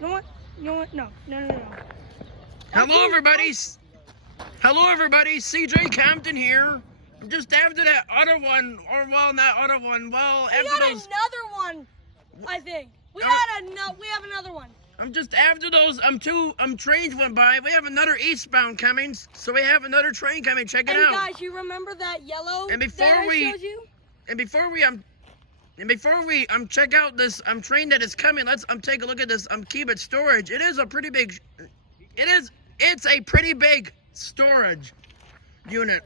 You know what? You know what? No. Hello, everybody. Hello, everybody. CJ Compton here. Just after that other one, or well, not other one. Well, We after got those. another one. I think we have another one. I'm just after those. Trains went by. We have another eastbound coming, so we have another train coming. Check it out. Guys, you remember that yellow And before that I we- showed you? And before we check out this train that is coming, let's take a look at this Keep It storage. It is a pretty big. It's a pretty big storage unit.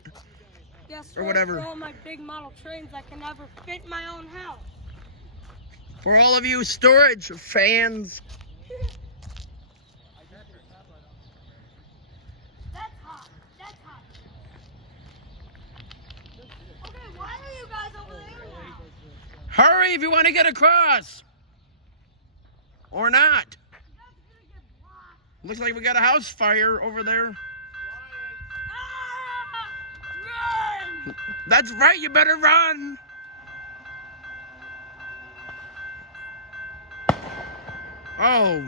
Yes, or whatever. For all my big model trains that can never fit in my own house. For all of you storage fans. That's hot. Okay, why are you guys over there now? Hurry if you want to get across. Or not. You guys are gonna get blocked. Looks like we got a house fire over there. Run! That's right, you better run. Oh.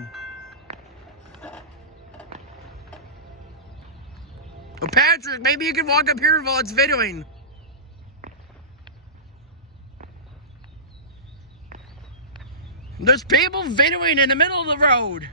Well, Patrick, maybe you can walk up here while it's videoing. There's people videoing in the middle of the road.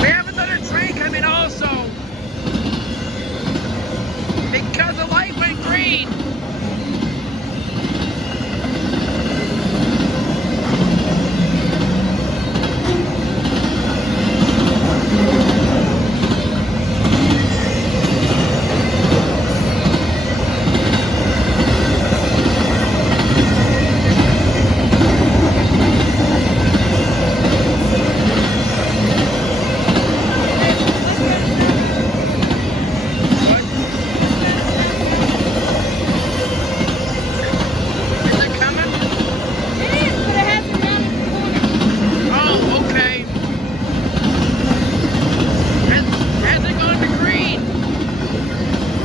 We have another train coming also. Because the light went green. Is it coming? It is, but it hasn't gone in the corner. Oh, okay. Has it gone to green?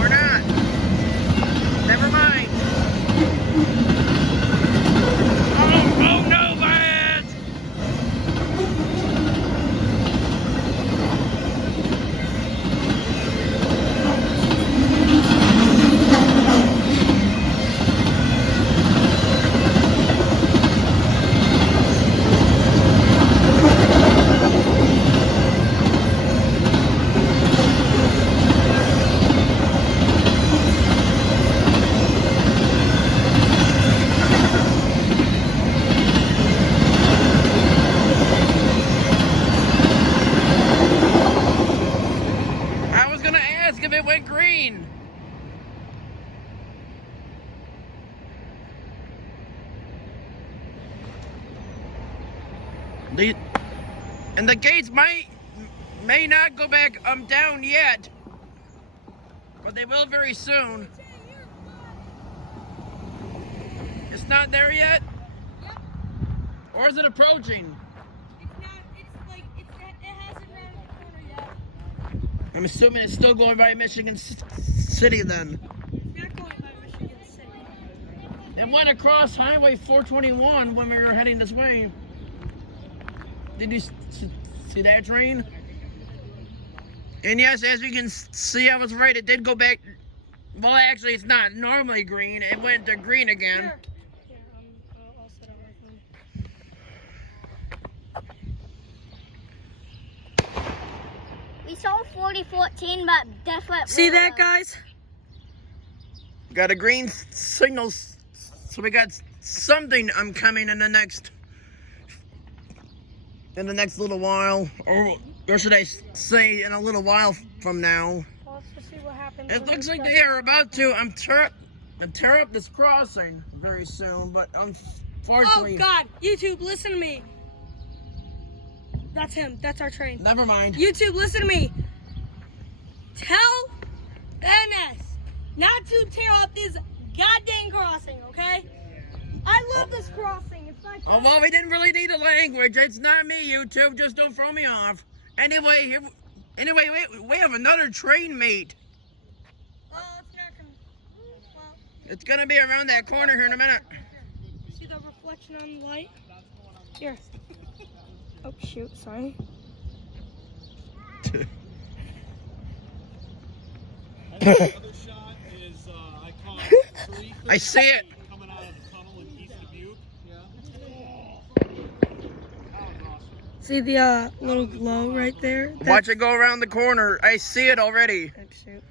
Or not? Never mind. Oh no, Vance! I was gonna ask if it went green. And the gates may not go back down yet, but they will very soon. It's not there yet? Yep. Or is it approaching? It's not, it hasn't ran in the corner yet. I'm assuming it's still going by Michigan City then. It's not going by Michigan City. It went across Highway 421 when we were heading this way. Did you see that train? And yes, as you can see, I was right. It did go back. Well, actually, it's not normally green. It went to green again. Here, I'll set up my phone. We saw 4014, but that's what. See that, guys? Got a green signal So we got something coming in the next little while, or should I say in a little while from now. Well, let's just see what happens. It looks like they are about to tear up this crossing very soon, but Oh unfortunately, God! YouTube, listen to me. That's him. That's our train. never mind. YouTube, listen to me. Tell NS not to tear up this goddamn crossing, okay? I love this crossing. It's like. Oh, well, we didn't really need a language. It's not me, YouTube. Just don't throw me off. Anyway, we have another train mate. Oh, it's not gonna. Well, It's gonna be around that corner here in a minute. see the reflection on the light? Here. Oh shoot! Sorry. And the other shot is I caught 3:30 I see it. coming out of the tunnel in East Dubuque. Yeah. That was awesome. See the little glow right there? Watch it go around the corner. I see it already. Oh, shoot.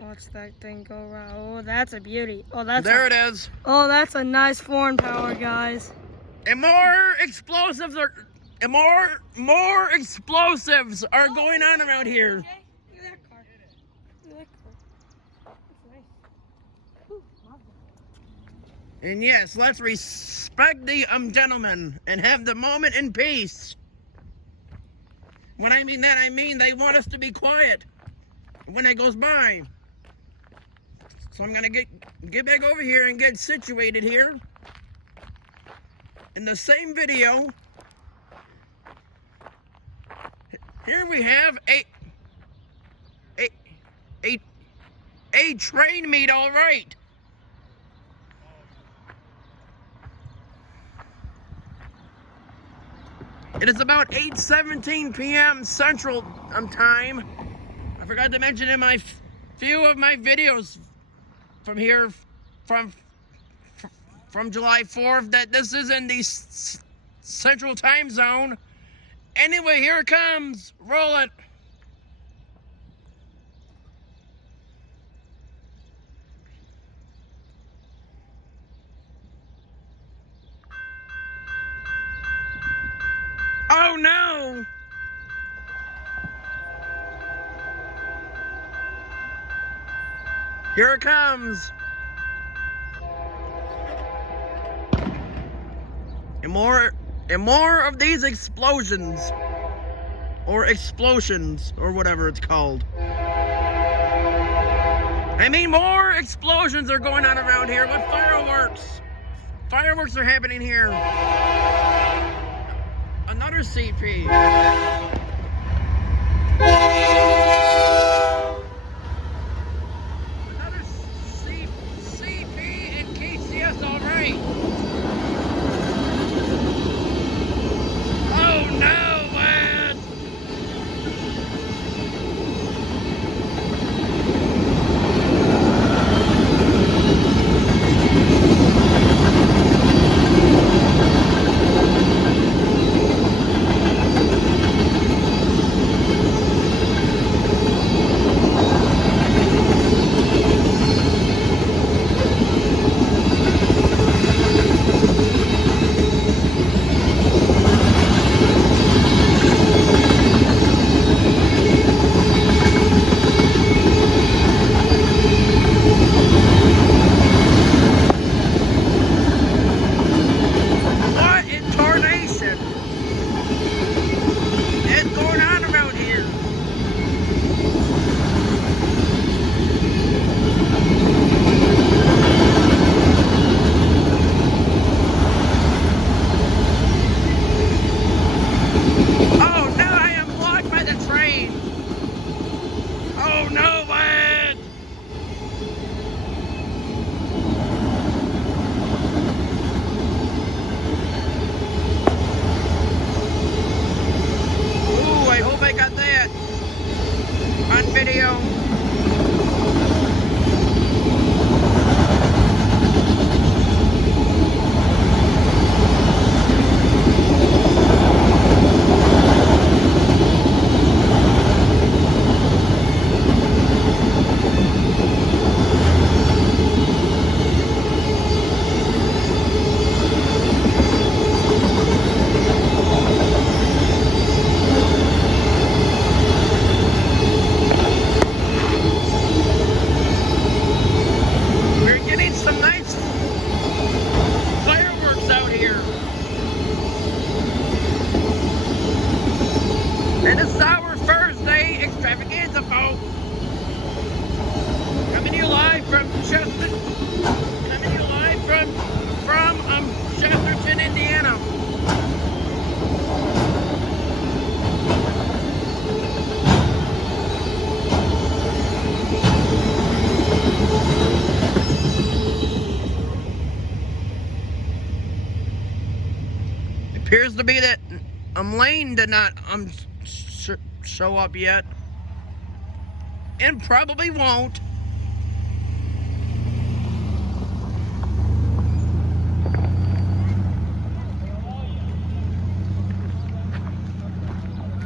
Watch that thing go around. Oh, that's a beauty. Oh, that's There it is. Oh, that's a nice foreign power, guys. And more explosives are going on around here. Okay, look at that car. Look at that car. That's nice. Ooh, love that. And yes, let's respect the gentlemen and have the moment in peace. When I mean that, I mean they want us to be quiet when it goes by. So I'm gonna get back over here and get situated here. In the same video, here we have a train meet, all right. It is about 8:17 p.m. Central time. I forgot to mention in my few of my videos from here, from July 4th, that this is in the Central Time Zone. Anyway, here it comes. Roll it. Oh no! Here it comes. And more of these explosions. Or explosions, or whatever it's called. I mean, more explosions are going on around here with fireworks. Fireworks are happening here. Another CP. Another CP and KCS, all right. Oh no, man. appears to be that Lane did not show up yet, and probably won't.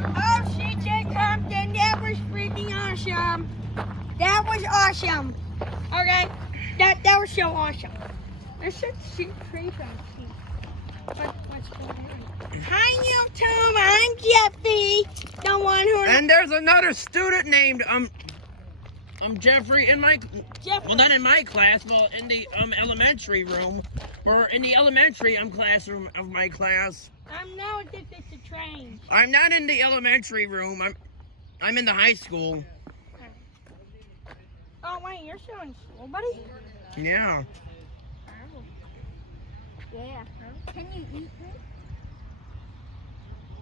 Oh, CJ Compton, that was freaking awesome. That was awesome. Okay, that was so awesome. There's such screenshots. What's going on? Hi, YouTube. I'm Jeffy, the one who. And there's another student named Jeffrey in my Jeffrey. well, not in my class, well, in the elementary room, or in the elementary classroom of my class. I'm now addicted to trains. I'm not in the elementary room. I'm in the high school. Oh wait, you're still in school, buddy? Yeah. Oh. Yeah. Can you eat me?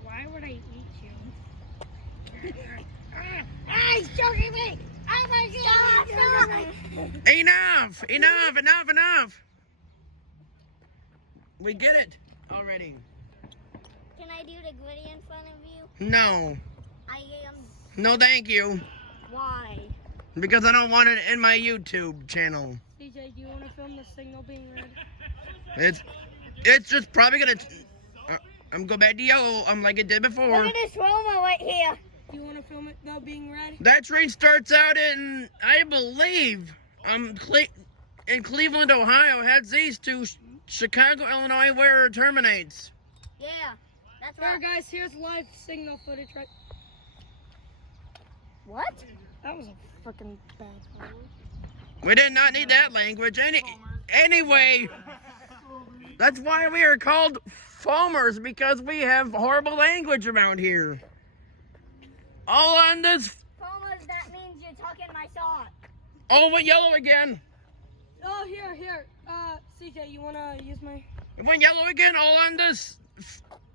Why would I eat you? He's choking me! Oh my God! Enough! We get it already. Can I do the gritty in front of you? No. I am. No, thank you. Why? Because I don't want it in my YouTube channel. CJ, do you want to film the signal being red? It's just probably gonna. I'm go back to yellow. Like it did before. Look at this Roma right here. Do you want to film it though being red? That train starts out in, I believe, in Cleveland, Ohio, heads east to Chicago, Illinois, where it terminates. Yeah. That's There, right. guys, here's live signal footage right. What? That was a freaking bad one. We did not need that language. Anyway, that's why we are called foamers, because we have horrible language around here. All on this. Thomas, that means you're talking my song. Oh, what yellow again? Oh, here. CJ, you want to use my. It went yellow again. All on this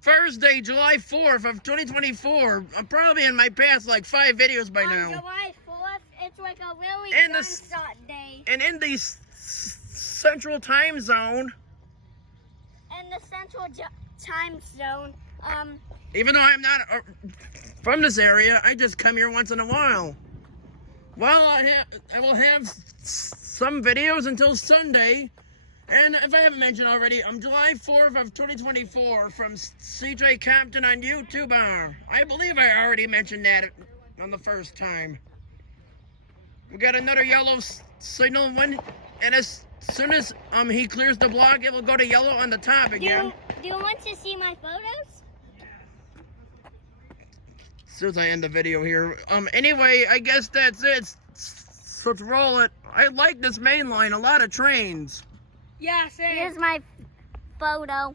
Thursday, July 4th of 2024. I'm probably in my past like 5 videos by On now. July 4th, it's like a really And the gunshot day. And in the central time zone, In the central time zone, even though I'm not from this area, I just come here once in a while. Well, I will have some videos until Sunday. And if I haven't mentioned already, I'm July 4th of 2024 from CJ Compton on YouTube. I believe I already mentioned that on the first time. We got another yellow signal one, and as soon as he clears the block, it will go to yellow on the top again. do you want to see my photos? As soon as I end the video here. Anyway, I guess that's it. So let's roll it. I like this main line, a lot of trains. Yeah, same. Here's my photo.